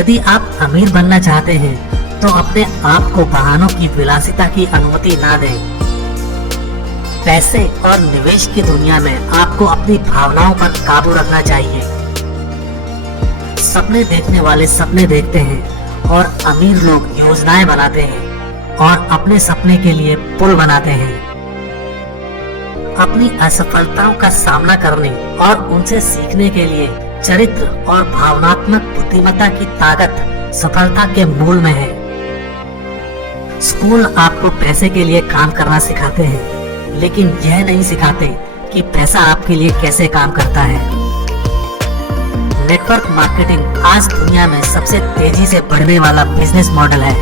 यदि आप अमीर बनना चाहते हैं तो अपने आप को बहानों की विलासिता की अनुमति ना दें। पैसे और निवेश की दुनिया में आपको अपनी भावनाओं पर काबू रखना चाहिए। सपने देखने वाले सपने देखते हैं और अमीर लोग योजनाएं बनाते हैं और अपने सपने के लिए पुल बनाते हैं। अपनी असफलताओं का सामना करने और उनसे सीखने के लिए चरित्र और भावनात्मक बुद्धिमत्ता की ताकत सफलता के मूल में है। स्कूल आपको पैसे के लिए काम करना सिखाते हैं, लेकिन यह नहीं सिखाते कि पैसा आपके लिए कैसे काम करता है। नेटवर्क मार्केटिंग आज दुनिया में सबसे तेजी से बढ़ने वाला बिजनेस मॉडल है।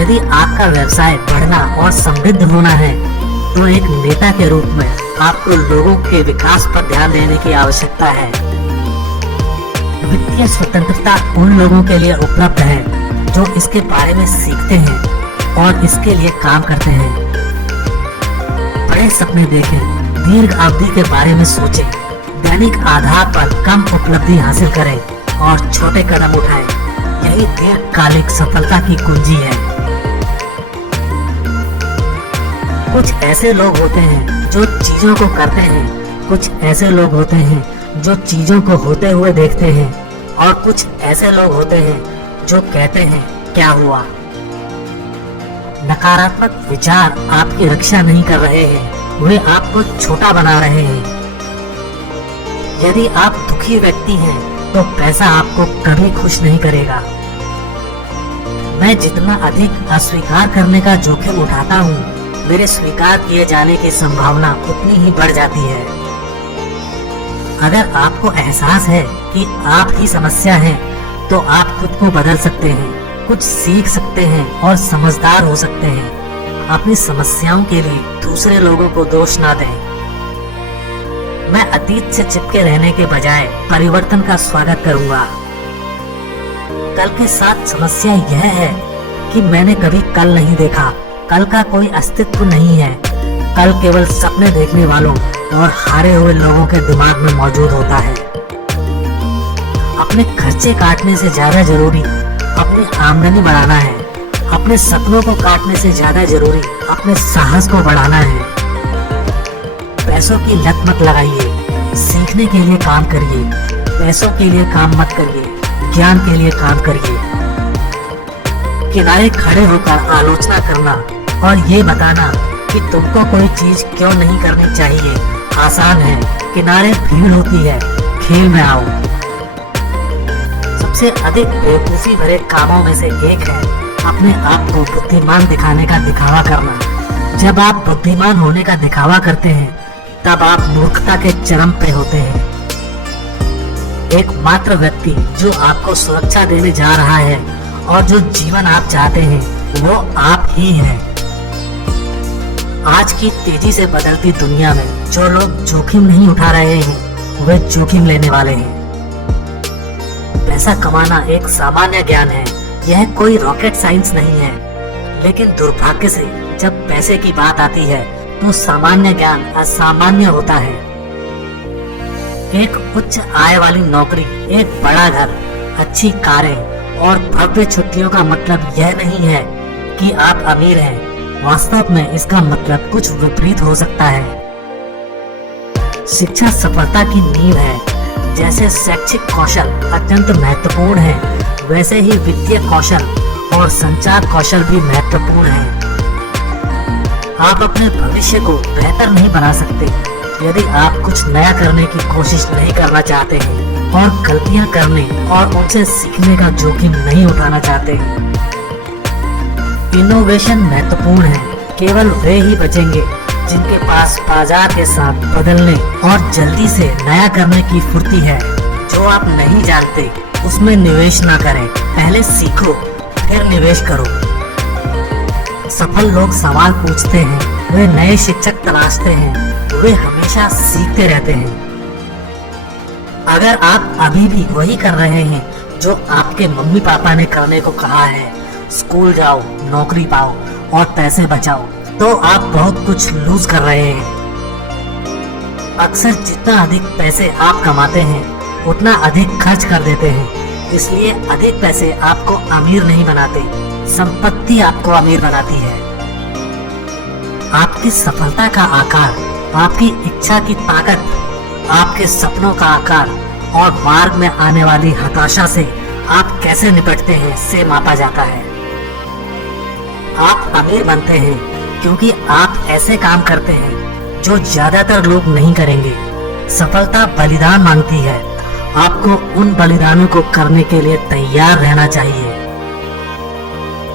यदि आपका व्यवसाय बढ़ना और समृद्ध होना है तो एक नेता के रूप में आपको लोगों के विकास पर ध्यान देने की आवश्यकता है। वित्तीय स्वतंत्रता उन लोगों के लिए उपलब्ध है जो इसके बारे में सीखते हैं और इसके लिए काम करते हैं। बड़े सपने देखें, दीर्घ अवधि के बारे में सोचें, दैनिक आधार पर कम उपलब्धि हासिल करें और छोटे कदम उठाएं। यही दीर्घकालिक सफलता की कुंजी है। कुछ ऐसे लोग होते हैं जो चीजों को करते हैं, कुछ ऐसे लोग होते हैं जो चीजों को होते हुए देखते हैं और कुछ ऐसे लोग होते हैं जो कहते हैं क्या हुआ। नकारात्मक विचार आपकी रक्षा नहीं कर रहे हैं, वे आपको छोटा बना रहे हैं। यदि आप दुखी व्यक्ति हैं तो पैसा आपको कभी खुश नहीं करेगा। मैं जितना अधिक अस्वीकार करने का जोखिम उठाता हूँ, मेरे स्वीकार किए जाने की संभावना उतनी ही बढ़ जाती है। अगर आपको एहसास है कि आप ही समस्या हैं, तो आप खुद को बदल सकते हैं, कुछ सीख सकते हैं और समझदार हो सकते हैं। अपनी समस्याओं के लिए दूसरे लोगों को दोष ना दें। मैं अतीत से चिपके रहने के बजाय परिवर्तन का स्वागत करूंगा। कल के साथ समस्या यह है कि मैंने कभी कल नहीं देखा। कल का कोई अस्तित्व नहीं है। कल केवल सपने देखने वालों और हारे हुए लोगों के दिमाग में मौजूद होता है। अपने खर्चे काटने से ज्यादा जरूरी अपनी आमदनी बढ़ाना है। अपने सपनों को काटने से ज्यादा जरूरी अपने साहस को बढ़ाना है। पैसों की लत मत लगाइए, सीखने के लिए काम करिए। पैसों के लिए काम मत करिए, ज्ञान के लिए काम करिए। किनारे खड़े होकर आलोचना करना और ये बताना कि तुमको कोई चीज क्यों नहीं करनी चाहिए आसान है। किनारे भीड़ होती है, खेल में आओ। सबसे अधिक बेवकूफी भरे कामों में से एक है अपने आप को बुद्धिमान दिखाने का दिखावा करना। जब आप बुद्धिमान होने का दिखावा करते हैं तब आप मूर्खता के चरम पे होते हैं। एकमात्र व्यक्ति जो आपको सुरक्षा देने जा रहा है और जो जीवन आप चाहते हैं वो आप ही हैं। आज की तेजी से बदलती दुनिया में जो लोग जोखिम नहीं उठा रहे हैं वे जोखिम लेने वाले हैं। पैसा कमाना एक सामान्य ज्ञान है, यह कोई रॉकेट साइंस नहीं है। लेकिन दुर्भाग्य से जब पैसे की बात आती है तो सामान्य ज्ञान असामान्य होता है। एक उच्च आय वाली नौकरी, एक बड़ा घर, अच्छी कारें और भव्य छुट्टियों का मतलब यह नहीं है कि आप अमीर हैं। वास्तव में इसका मतलब कुछ विपरीत हो सकता है। शिक्षा सफलता की नींव है। जैसे शैक्षिक कौशल अत्यंत महत्वपूर्ण है, वैसे ही वित्तीय कौशल और संचार कौशल भी महत्वपूर्ण है। आप अपने भविष्य को बेहतर नहीं बना सकते यदि आप कुछ नया करने की कोशिश नहीं करना चाहते हैं और गलतियां करने और उनसे सीखने का जोखिम नहीं उठाना चाहते हैं। इनोवेशन महत्वपूर्ण है। केवल वे ही बचेंगे जिनके पास बाजार के साथ बदलने और जल्दी से नया करने की फुर्ती है। जो आप नहीं जानते उसमें निवेश ना करें, पहले सीखो फिर निवेश करो। सफल लोग सवाल पूछते हैं, वे नए शिक्षक तलाशते हैं, वे हमेशा सीखते रहते हैं। अगर आप अभी भी वही कर रहे हैं जो आपके मम्मी पापा ने करने को कहा है, स्कूल जाओ, नौकरी पाओ और पैसे बचाओ, तो आप बहुत कुछ लूज कर रहे हैं। अक्सर जितना अधिक पैसे आप कमाते हैं उतना अधिक खर्च कर देते हैं। इसलिए अधिक पैसे आपको अमीर नहीं बनाते, संपत्ति आपको अमीर बनाती है। आपकी सफलता का आकार आपकी इच्छा की ताकत, आपके सपनों का आकार और मार्ग में आने वाली हताशा से आप कैसे निपटते हैं से मापा जाता है। आप अमीर बनते हैं क्योंकि आप ऐसे काम करते हैं जो ज्यादातर लोग नहीं करेंगे। सफलता बलिदान मांगती है, आपको उन बलिदानों को करने के लिए तैयार रहना चाहिए।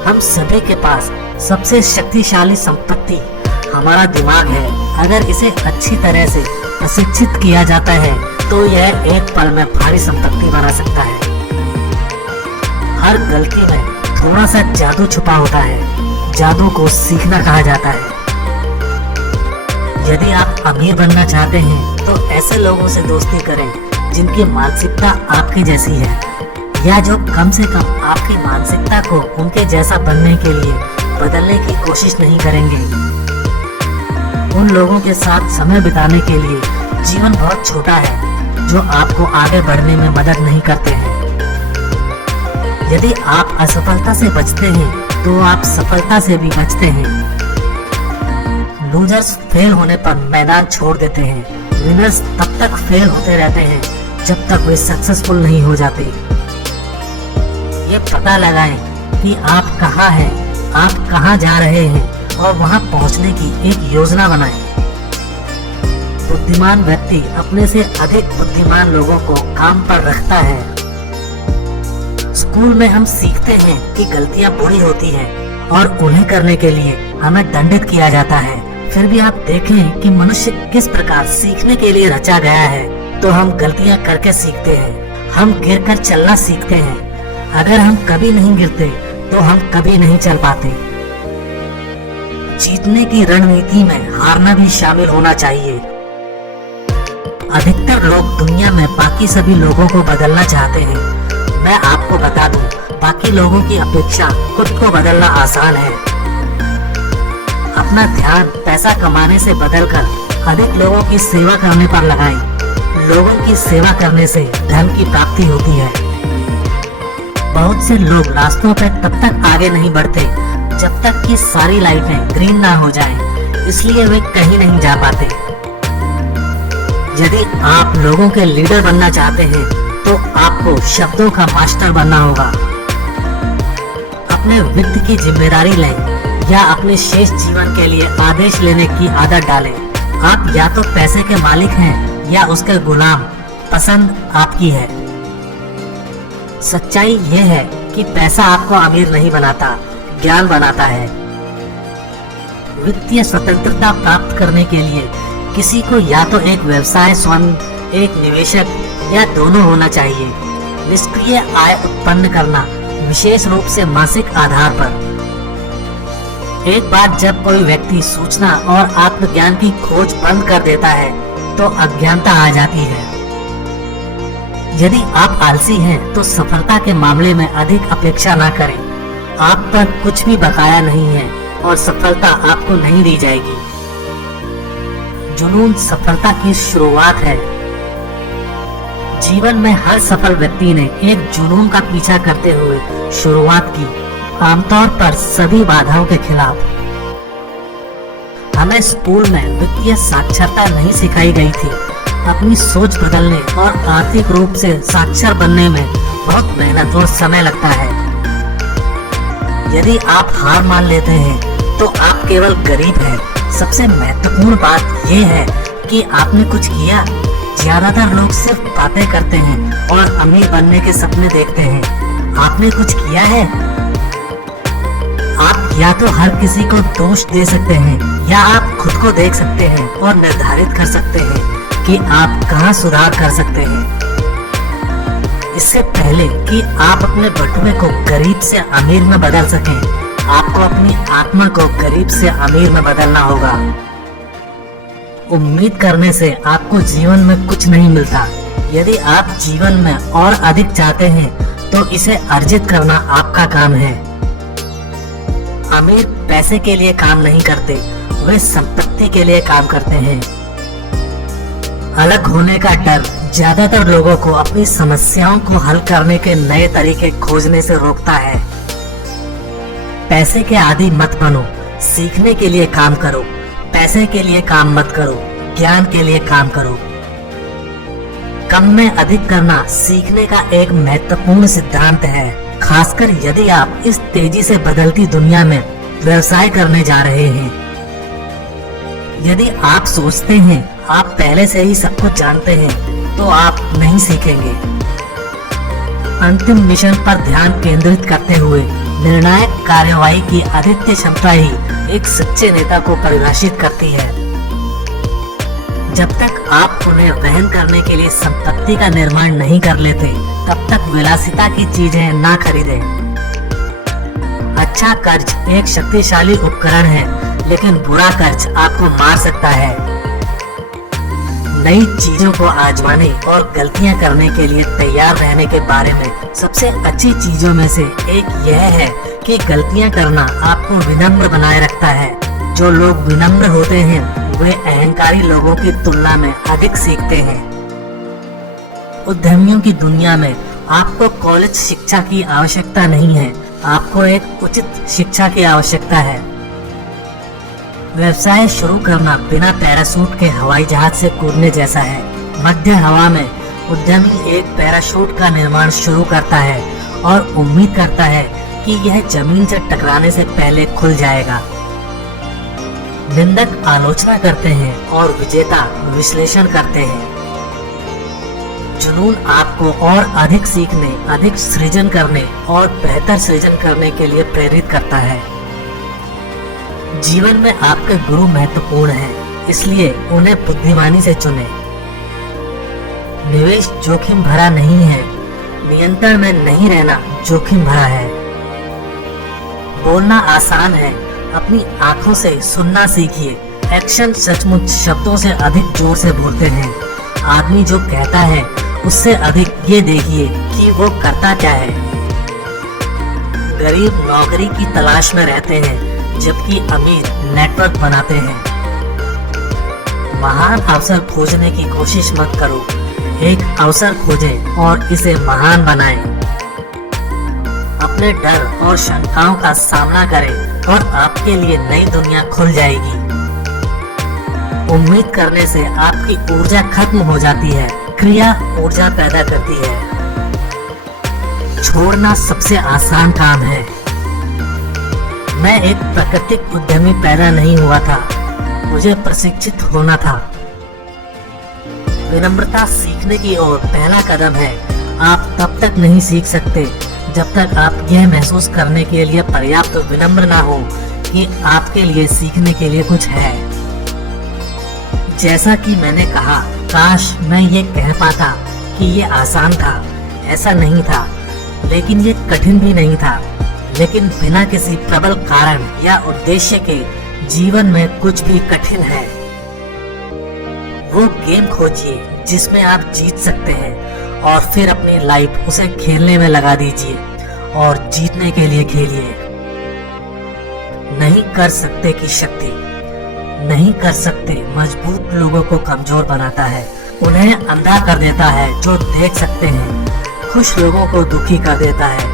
हम सभी के पास सबसे शक्तिशाली संपत्ति हमारा दिमाग है। अगर इसे अच्छी तरह से प्रशिक्षित किया जाता है तो यह एक पल में भारी संपत्ति बना सकता है। हर गलती में थोड़ा सा जादू छुपा होता है, जादू को सीखना कहा जाता है। यदि आप अमीर बनना चाहते हैं तो ऐसे लोगों से दोस्ती करें जिनकी मानसिकता आपकी जैसी है, या जो कम से कम आपकी मानसिकता को उनके जैसा बनने के लिए बदलने की कोशिश नहीं करेंगे। उन लोगों के साथ समय बिताने के लिए जीवन बहुत छोटा है जो आपको आगे बढ़ने में मदद नहीं करते हैं। यदि आप असफलता से बचते हैं तो आप सफलता से भी बचते हैं। लूजर्स फेल होने पर मैदान छोड़ देते हैं, विनर्स तब तक फेल होते रहते हैं जब तक वे सक्सेसफुल नहीं हो जाते। ये पता लगाएं कि आप कहाँ हैं, आप कहाँ जा रहे हैं और वहां पहुंचने की एक योजना बनाएं। बुद्धिमान व्यक्ति अपने से अधिक बुद्धिमान लोगों को काम पर रखता है। स्कूल में हम सीखते हैं कि गलतियां बुरी होती हैं और उन्हें करने के लिए हमें दंडित किया जाता है। फिर भी आप देखें कि मनुष्य किस प्रकार सीखने के लिए रचा गया है। तो हम गलतियां करके सीखते हैं, हम गिरकर चलना सीखते हैं। अगर हम कभी नहीं गिरते तो हम कभी नहीं चल पाते। जीतने की रणनीति में हारना भी शामिल होना चाहिए। अधिकतर लोग दुनिया में बाकी सभी लोगों को बदलना चाहते हैं। मैं आपको बता दूं, बाकी लोगों की अपेक्षा खुद को बदलना आसान है। अपना ध्यान पैसा कमाने से बदलकर अधिक लोगों की सेवा करने पर लगाएं। लोगों की सेवा करने से धन की प्राप्ति होती है। बहुत से लोग रास्तों पर तब तक आगे नहीं बढ़ते जब तक कि सारी लाइटें ग्रीन ना हो जाएं, इसलिए वे कहीं नहीं जा पाते। यदि आप लोगों के लीडर बनना चाहते हैं तो आपको शब्दों का मास्टर बनना होगा। अपने वित्त की जिम्मेदारी लें या अपने शेष जीवन के लिए आदेश लेने की आदत डालें। आप या तो पैसे के मालिक हैं या उसके गुलाम, पसंद आपकी है। सच्चाई ये है कि पैसा आपको अमीर नहीं बनाता, ज्ञान बनाता है। वित्तीय स्वतंत्रता प्राप्त करने के लिए किसी को या तो एक व्यवसाय स्वयं, एक निवेशक या दोनों होना चाहिए। निष्क्रिय आय उत्पन्न करना, विशेष रूप से मासिक आधार पर। एक बार जब कोई व्यक्ति सूचना और आत्मज्ञान की खोज बंद कर देता है तो अज्ञानता आ जाती है। यदि आप आलसी हैं तो सफलता के मामले में अधिक अपेक्षा ना करें। आप पर कुछ भी बकाया नहीं है और सफलता आपको नहीं दी जाएगी। जुनून सफलता की शुरुआत है। जीवन में हर सफल व्यक्ति ने एक जुनून का पीछा करते हुए शुरुआत की, आमतौर पर सभी बाधाओं के खिलाफ। हमें स्कूल में वित्तीय साक्षरता नहीं सिखाई गई थी। अपनी सोच बदलने और आर्थिक रूप से साक्षर बनने में बहुत मेहनत और समय लगता है। यदि आप हार मान लेते हैं तो आप केवल गरीब हैं। सबसे महत्वपूर्ण बात यह है कि आपने कुछ किया। ज्यादातर लोग सिर्फ बातें करते हैं और अमीर बनने के सपने देखते हैं। आपने कुछ किया है? आप या तो हर किसी को दोष दे सकते हैं या आप खुद को देख सकते हैं और निर्धारित कर सकते हैं कि आप कहां सुधार कर सकते हैं। इससे पहले कि आप अपने बटुए को गरीब से अमीर में बदल सकें, आपको अपनी आत्मा को गरीब से अमीर में बदलना होगा। उम्मीद करने से आपको जीवन में कुछ नहीं मिलता। यदि आप जीवन में और अधिक चाहते हैं तो इसे अर्जित करना आपका काम है। अमीर पैसे के लिए काम नहीं करते, वे संपत्ति के लिए काम करते हैं। अलग होने का डर ज्यादातर लोगों को अपनी समस्याओं को हल करने के नए तरीके खोजने से रोकता है। पैसे के आदी मत बनो, सीखने के लिए काम करो। पैसे के लिए काम मत करो, ज्ञान के लिए काम करो। कम में अधिक करना सीखने का एक महत्वपूर्ण सिद्धांत है, खासकर यदि आप इस तेजी से बदलती दुनिया में व्यवसाय करने जा रहे हैं। यदि आप सोचते हैं आप पहले से ही सब कुछ जानते हैं, तो आप नहीं सीखेंगे। अंतिम मिशन पर ध्यान केंद्रित करते हुए निर्णायक कार्यवाही की अद्वितीय क्षमता ही एक सच्चे नेता को परिभाषित करती है। जब तक आप उन्हें वहन करने के लिए संपत्ति का निर्माण नहीं कर लेते, तब तक विलासिता की चीजें ना खरीदें। अच्छा कर्ज एक शक्तिशाली उपकरण है, लेकिन बुरा कर्ज आपको मार सकता है। नई चीजों को आजमाने और गलतियां करने के लिए तैयार रहने के बारे में सबसे अच्छी चीजों में से एक यह है कि गलतियां करना आपको विनम्र बनाए रखता है। जो लोग विनम्र होते हैं वे अहंकारी लोगों की तुलना में अधिक सीखते हैं। उद्यमियों की दुनिया में आपको कॉलेज शिक्षा की आवश्यकता नहीं है, आपको एक उचित शिक्षा की आवश्यकता है। व्यवसाय शुरू करना बिना पैराशूट के हवाई जहाज से कूदने जैसा है। मध्य हवा में उद्यमी एक पैराशूट का निर्माण शुरू करता है और उम्मीद करता है कि यह जमीन से टकराने से पहले खुल जाएगा। निंदक आलोचना करते हैं और विजेता विश्लेषण करते हैं। जुनून आपको और अधिक सीखने, अधिक सृजन करने और बेहतर सृजन करने के लिए प्रेरित करता है। जीवन में आपके गुरु महत्वपूर्ण हैं, इसलिए उन्हें बुद्धिमानी से चुनें। निवेश जोखिम भरा नहीं है, नियंत्रण में नहीं रहना जोखिम भरा है। बोलना आसान है, अपनी आंखों से सुनना सीखिए। एक्शन सचमुच शब्दों से अधिक जोर से बोलते हैं। आदमी जो कहता है उससे अधिक ये देखिए कि वो करता क्या है। गरीब नौकरी की तलाश में रहते हैं, जबकि अमीर नेटवर्क बनाते हैं। महान अवसर खोजने की कोशिश मत करो, एक अवसर खोजें और इसे महान बनाएं। अपने डर और शंकाओं का सामना करें और आपके लिए नई दुनिया खुल जाएगी। उम्मीद करने से आपकी ऊर्जा खत्म हो जाती है, क्रिया ऊर्जा पैदा करती है। छोड़ना सबसे आसान काम है। मैं एक प्राकृतिक उद्यमी पैदा नहीं हुआ था, मुझे प्रशिक्षित होना था। विनम्रता सीखने की ओर पहला कदम है। आप तब तक नहीं सीख सकते जब तक आप यह महसूस करने के लिए पर्याप्त विनम्र ना हो कि आपके लिए सीखने के लिए कुछ है। जैसा कि मैंने कहा, काश मैं ये कह पाता कि ये आसान था। ऐसा नहीं था, लेकिन ये कठिन भी नहीं था। लेकिन बिना किसी प्रबल कारण या उद्देश्य के जीवन में कुछ भी कठिन है। वो गेम खोजिए जिसमें आप जीत सकते हैं और फिर अपनी लाइफ उसे खेलने में लगा दीजिए और जीतने के लिए खेलिए। नहीं कर सकते की शक्ति, नहीं कर सकते मजबूत लोगों को कमजोर बनाता है, उन्हें अंधा कर देता है जो देख सकते हैं, खुश लोगों को दुखी कर देता है,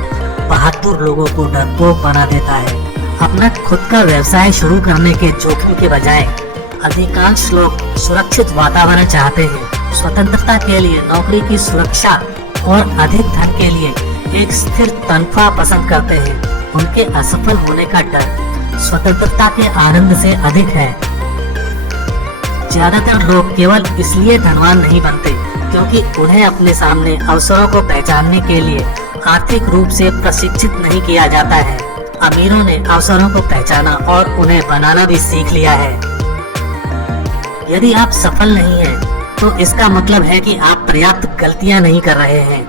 बहादुर लोगों को डरपोक बना देता है। अपना खुद का व्यवसाय शुरू करने के जोखिम के बजाय अधिकांश लोग सुरक्षित वातावरण चाहते हैं। स्वतंत्रता के लिए नौकरी की सुरक्षा और अधिक धन के लिए एक स्थिर तनख्वाह पसंद करते हैं। उनके असफल होने का डर स्वतंत्रता के आनंद से अधिक है। ज्यादातर लोग केवल इसलिए धनवान नहीं बनते क्योंकि उन्हें अपने सामने अवसरों को पहचानने के लिए आर्थिक रूप से प्रशिक्षित नहीं किया जाता है। अमीरों ने अवसरों को पहचाना और उन्हें बनाना भी सीख लिया है। यदि आप सफल नहीं हैं, तो इसका मतलब है कि आप पर्याप्त गलतियां नहीं कर रहे हैं।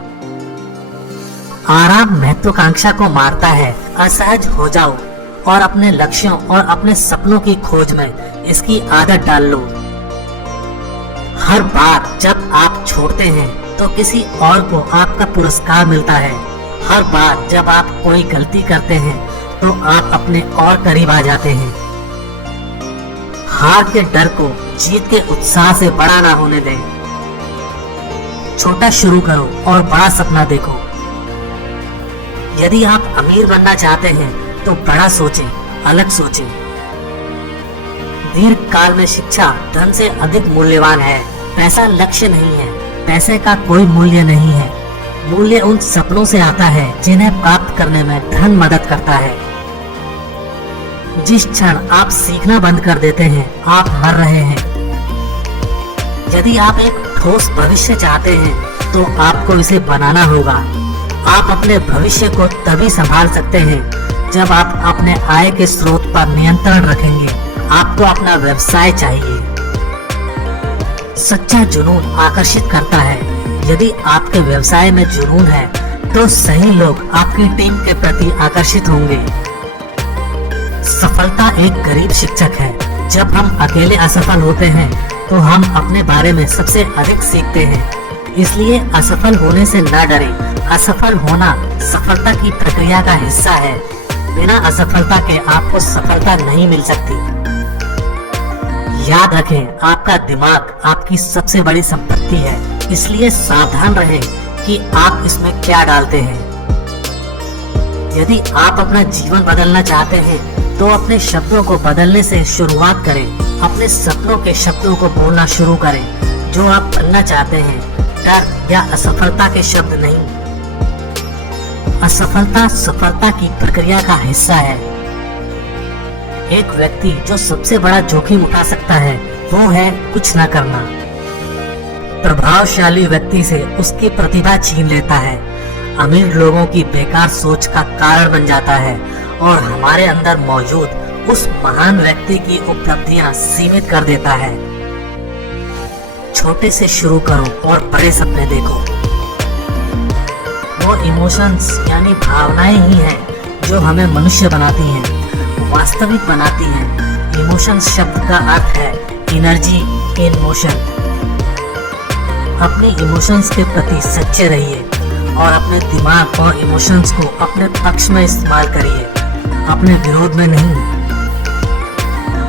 आराम महत्वाकांक्षा को मारता है। असहज हो जाओ और अपने लक्ष्यों और अपने सपनों की खोज में इसकी आदत डाल लो। हर बार जब आप छोड़ते हैं तो किसी और को आपका पुरस्कार मिलता है। हर बार जब आप कोई गलती करते हैं तो आप अपने और करीब आ जाते हैं। हार के डर को जीत के उत्साह से बड़ा ना होने दें। छोटा शुरू करो और बड़ा सपना देखो। यदि आप अमीर बनना चाहते हैं तो बड़ा सोचें, अलग सोचें। दीर्घ काल में शिक्षा धन से अधिक मूल्यवान है। पैसा लक्ष्य नहीं है, पैसे का कोई मूल्य नहीं है। मूल्य उन सपनों से आता है जिन्हें प्राप्त करने में धन मदद करता है। जिस क्षण आप सीखना बंद कर देते हैं, आप मर रहे हैं। यदि आप एक ठोस भविष्य चाहते हैं तो आपको इसे बनाना होगा। आप अपने भविष्य को तभी संभाल सकते हैं जब आप अपने आय के स्रोत पर नियंत्रण रखेंगे। आपको अपना व्यवसाय चाहिए। सच्चा जुनून आकर्षित करता है। यदि आपके व्यवसाय में जुनून है तो सही लोग आपकी टीम के प्रति आकर्षित होंगे। सफलता एक गरीब शिक्षक है। जब हम अकेले असफल होते हैं तो हम अपने बारे में सबसे अधिक सीखते हैं। इसलिए असफल होने से न डरें। असफल होना सफलता की प्रक्रिया का हिस्सा है। बिना असफलता के आपको सफलता नहीं मिल सकती। याद रखें, आपका दिमाग आपकी सबसे बड़ी संपत्ति है। इसलिए सावधान रहें कि आप इसमें क्या डालते हैं। यदि आप अपना जीवन बदलना चाहते हैं तो अपने शब्दों को बदलने से शुरुआत करें। अपने सपनों के शब्दों को बोलना शुरू करें। जो आप बनना चाहते हैं, डर या असफलता के शब्द नहीं। असफलता सफलता की प्रक्रिया का हिस्सा है। एक व्यक्ति जो सबसे बड़ा जोखिम उठा सकता है वो है कुछ न करना। प्रभावशाली व्यक्ति से उसकी प्रतिभा छीन लेता है। अमीर लोगों की बेकार सोच का कारण बन जाता है और हमारे अंदर मौजूद उस महान व्यक्ति की उपलब्धियां सीमित कर देता है। छोटे से शुरू करो और बड़े सपने देखो। वो इमोशंस यानी भावनाएं ही हैं जो हमें मनुष्य बनाती हैं, वास्तविक बनाती हैं। इमोशंस शब्द का अर्थ है एनर्जी इन मोशन। अपने इमोशंस के प्रति सच्चे रहिए और अपने दिमाग और इमोशंस को अपने पक्ष में इस्तेमाल करिए, अपने विरोध में नहीं।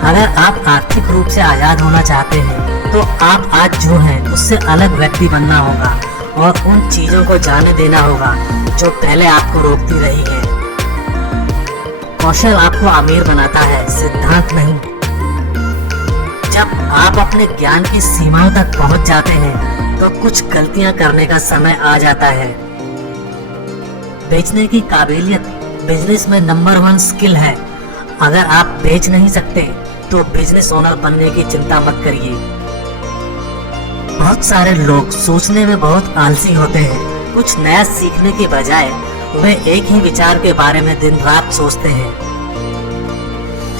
अगर आप आर्थिक रूप से आजाद होना चाहते हैं तो आप आज जो हैं उससे अलग व्यक्ति बनना होगा और उन चीजों को जाने देना होगा जो पहले आपको रोकती रही है। कौशल आपको अमीर बनाता है, सिद्धांत नहीं। जब आप अपने ज्ञान की सीमाओं तक पहुंच जाते हैं तो कुछ गलतियां करने का समय आ जाता है। बेचने की काबिलियत बिजनेस में नंबर 1 स्किल है। अगर आप बेच नहीं सकते तो बिजनेस ओनर बनने की चिंता मत करिए। बहुत सारे लोग सोचने में बहुत आलसी होते हैं। कुछ नया सीखने के बजाय वे एक ही विचार के बारे में दिन रात सोचते हैं।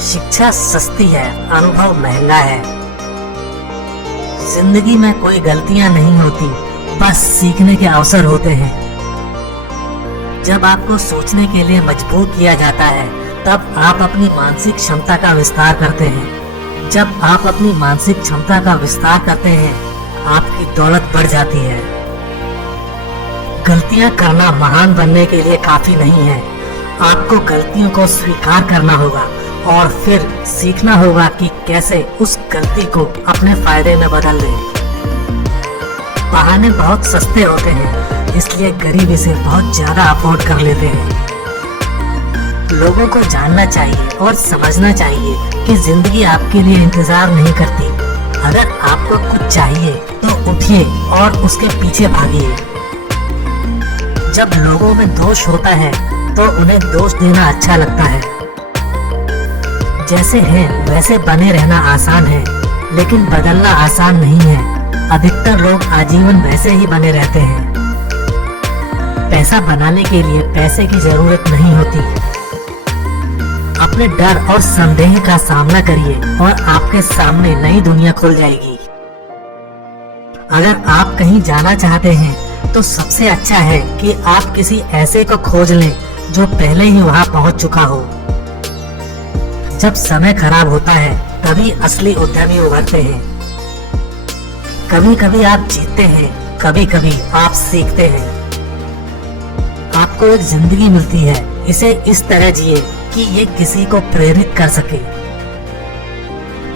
शिक्षा सस्ती है, अनुभव महंगा है। जिंदगी में कोई गलतियां नहीं होती, बस सीखने के अवसर होते हैं। जब आपको सोचने के लिए मजबूर किया जाता है तब आप अपनी मानसिक क्षमता का विस्तार करते हैं। जब आप अपनी मानसिक क्षमता का विस्तार करते हैं आपकी दौलत बढ़ जाती है। गलतियां करना महान बनने के लिए काफी नहीं है। आपको गलतियों को स्वीकार करना होगा और फिर सीखना होगा कि कैसे उस गलती को अपने फायदे में बदल दें। बहाने बहुत सस्ते होते हैं, इसलिए गरीब इसे बहुत ज्यादा अफोर्ड कर लेते हैं। लोगों को जानना चाहिए और समझना चाहिए कि जिंदगी आपके लिए इंतजार नहीं करती। अगर आपको कुछ चाहिए तो उठिए और उसके पीछे भागिए। जब लोगों में दोष होता है तो उन्हें दोष देना अच्छा लगता है। जैसे हैं वैसे बने रहना आसान है, लेकिन बदलना आसान नहीं है। अधिकतर लोग आजीवन वैसे ही बने रहते हैं। पैसा बनाने के लिए पैसे की जरूरत नहीं होती। अपने डर और संदेह का सामना करिए और आपके सामने नई दुनिया खुल जाएगी। अगर आप कहीं जाना चाहते हैं तो सबसे अच्छा है कि आप किसी ऐसे को खोज लें जो पहले ही वहां पहुंच चुका हो। जब समय खराब होता है तभी असली उद्यमी उभरते हैं। कभी कभी आप जीतते हैं, कभी कभी आप सीखते हैं। आपको एक जिंदगी मिलती है, इसे इस तरह जिए कि ये किसी को प्रेरित कर सके।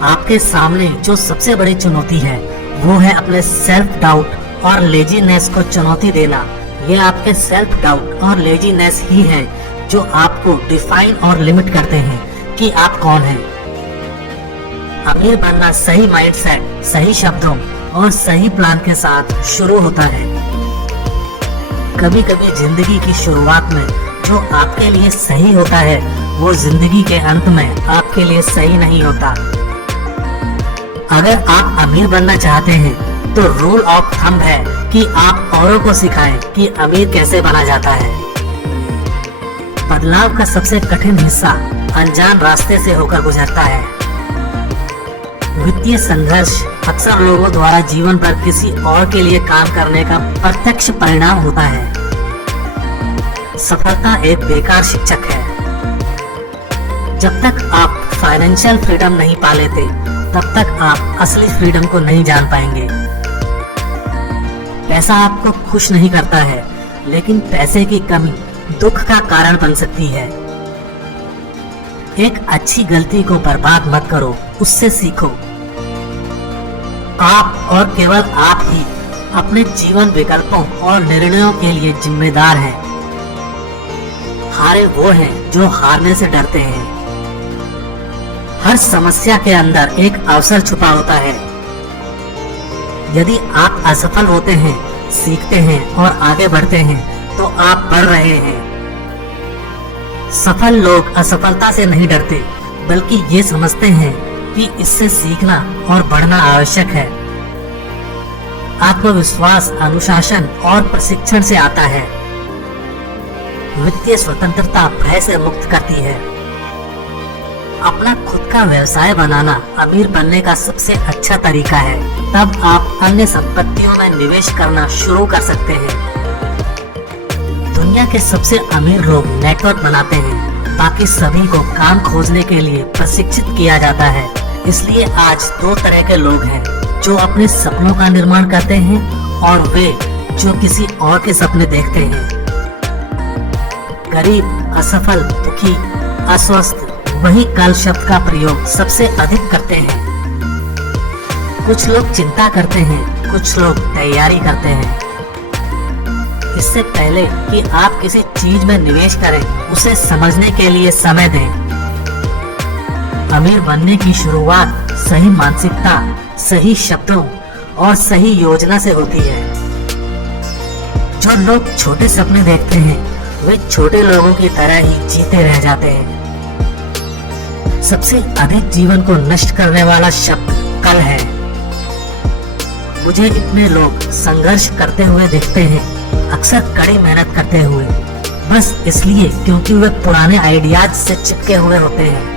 आपके सामने जो सबसे बड़ी चुनौती है वो है अपने सेल्फ डाउट और लेजीनेस को चुनौती देना, ये आपके सेल्फ डाउट और लेजीनेस ही है जो आपको डिफाइन और लिमिट करते हैं कि आप कौन हैं। अमीर बनना सही माइंडसेट, सही शब्दों और सही प्लान के साथ शुरू होता है। कभी कभी जिंदगी की शुरुआत में जो आपके लिए सही होता है वो जिंदगी के अंत में आपके लिए सही नहीं होता। अगर आप अमीर बनना चाहते हैं तो रूल ऑफ थंब है कि आप औरों को सिखाएं कि अमीर कैसे बना जाता है। बदलाव का सबसे कठिन हिस्सा अनजान रास्ते से होकर गुजरता है। वित्तीय संघर्ष अक्सर लोगों द्वारा जीवन पर किसी और के लिए काम करने का प्रत्यक्ष परिणाम होता है। सफलता एक बेकार शिक्षक है। जब तक आप फाइनेंशियल फ्रीडम नहीं पा लेते तब तक आप असली फ्रीडम को नहीं जान पाएंगे। पैसा आपको खुश नहीं करता है, लेकिन पैसे की कमी दुख का कारण बन सकती है। एक अच्छी गलती को बर्बाद मत करो, उससे सीखो। आप और केवल आप ही अपने जीवन विकल्पों और निर्णयों के लिए जिम्मेदार हैं। हारे वो हैं जो हारने से डरते हैं। हर समस्या के अंदर एक अवसर छुपा होता है। यदि आप असफल होते हैं, सीखते हैं और आगे बढ़ते हैं तो आप बढ़ रहे हैं। सफल लोग असफलता से नहीं डरते, बल्कि ये समझते हैं कि इससे सीखना और बढ़ना आवश्यक है। आत्मविश्वास अनुशासन और प्रशिक्षण से आता है। वित्तीय स्वतंत्रता भय से मुक्त करती है। अपना खुद का व्यवसाय बनाना अमीर बनने का सबसे अच्छा तरीका है। तब आप अन्य संपत्तियों में निवेश करना शुरू कर सकते हैं। दुनिया के सबसे अमीर लोग नेटवर्क बनाते हैं, बाकी सभी को काम खोजने के लिए प्रशिक्षित किया जाता है। इसलिए आज दो तरह के लोग हैं, जो अपने सपनों का निर्माण करते हैं और वे जो किसी और के सपने देखते हैं। गरीब, असफल, दुखी, अस्वस्थ वही कल शब्द का प्रयोग सबसे अधिक करते हैं। कुछ लोग चिंता करते हैं, कुछ लोग तैयारी करते हैं। इससे पहले कि आप किसी चीज में निवेश करें, उसे समझने के लिए समय दें। अमीर बनने की शुरुआत सही मानसिकता, सही शब्दों और सही योजना से होती है। जो लोग छोटे सपने देखते हैं वे छोटे लोगों की तरह ही जीते रह जाते हैं। सबसे अधिक जीवन को नष्ट करने वाला शब्द कल है। मुझे इतने लोग संघर्ष करते हुए दिखते हैं, अक्सर कड़ी मेहनत करते हुए, बस इसलिए क्योंकि वे पुराने आइडियाज से चिपके हुए होते हैं।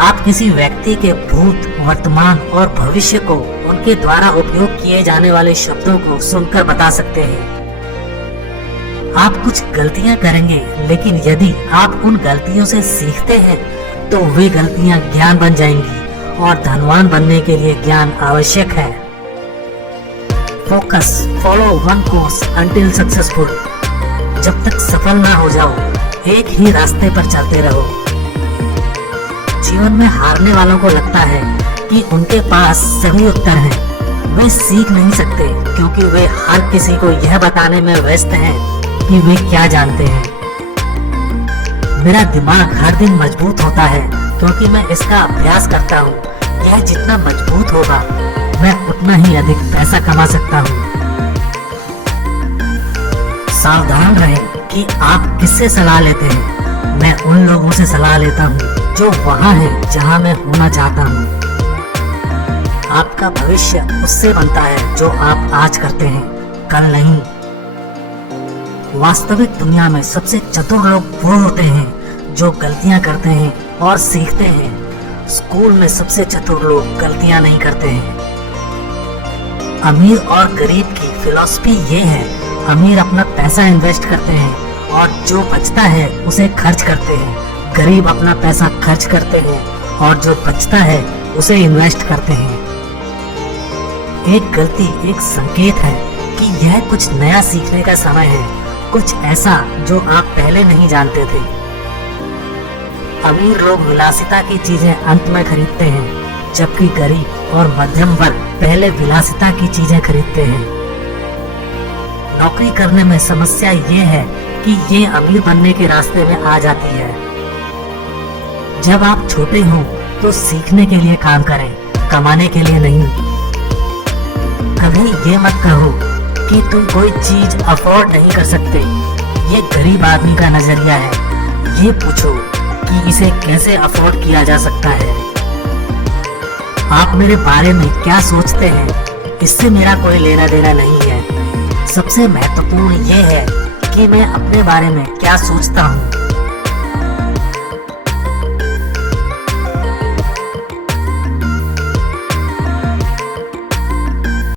आप किसी व्यक्ति के भूत, वर्तमान और भविष्य को उनके द्वारा उपयोग किए जाने वाले शब्दों को सुनकर बता सकते हैं। आप कुछ गलतियां करेंगे, लेकिन यदि आप उन गलतियों से सीखते हैं तो वे गलतियां ज्ञान बन जाएंगी और धनवान बनने के लिए ज्ञान आवश्यक है। Focus, follow one course until successful. जब तक सफल ना हो जाओ, एक ही रास्ते पर चलते रहो। जीवन में हारने वालों को लगता है कि उनके पास सभी उत्तर हैं। वे सीख नहीं सकते क्योंकि वे हर किसी को यह बताने में व्यस्त हैं कि वे क्या जानते हैं। मेरा दिमाग हर दिन मजबूत होता है क्योंकि मैं इसका अभ्यास करता हूँ। यह जितना मजबूत होगा, मैं उतना ही अधिक पैसा कमा सकता हूँ। सावधान रहें कि आप किससे सलाह लेते हैं। मैं उन लोगों से सलाह लेता हूँ जो वहाँ हैं जहाँ मैं होना चाहता हूँ। आपका भविष्य उससे बनता है जो आप आज करते हैं, कल नहीं। वास्तविक दुनिया में सबसे चतुर लोग वो होते हैं जो गलतियां करते हैं और सीखते हैं। स्कूल में सबसे चतुर लोग गलतियां नहीं करते हैं। अमीर और गरीब की फिलॉसफी ये है, अमीर अपना पैसा इन्वेस्ट करते हैं और जो बचता है उसे खर्च करते हैं। गरीब अपना पैसा खर्च करते हैं और जो बचता है उसे इन्वेस्ट करते हैं। एक गलती एक संकेत है कि यह कुछ नया सीखने का समय है, कुछ ऐसा जो आप पहले नहीं जानते थे। अमीर लोग विलासिता की चीजें अंत में खरीदते हैं, जबकि गरीब और मध्यम वर्ग पहले विलासिता की चीजें खरीदते हैं। नौकरी करने में समस्या ये है कि ये अमीर बनने के रास्ते में आ जाती है। जब आप छोटे हो तो सीखने के लिए काम करें, कमाने के लिए नहीं। कभी ये मत कहो कि तुम कोई चीज अफोर्ड नहीं कर सकते, ये गरीब आदमी का नजरिया है। ये पूछो कि इसे कैसे अफोर्ड किया जा सकता है। आप मेरे बारे में क्या सोचते हैं, इससे मेरा कोई लेना देना नहीं है। सबसे महत्वपूर्ण ये है कि मैं अपने बारे में क्या सोचता हूँ।